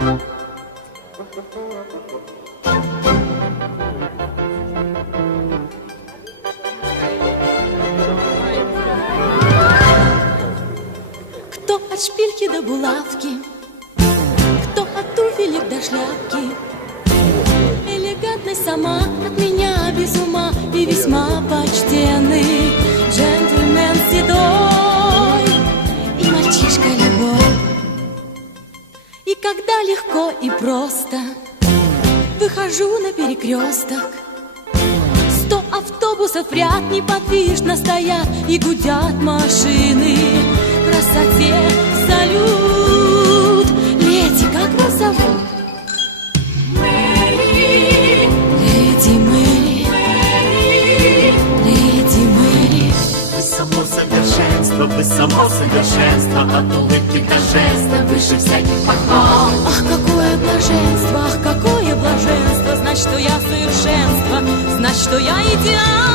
Кто от шпильки до булавки, кто от туфелек до шляпки. Элегантность сама от меня без ума и весьма когда легко и просто выхожу на перекресток, Сто автобусов ряд неподвижно стоят и гудят машины. Красоте салют. Леди, как вас зовут? Мэри. Леди Мэри. Леди Мэри. Вы само совершенство, вы само совершенство От улыбки до жеста выше всяких похвал совершенство, знать, что я идеал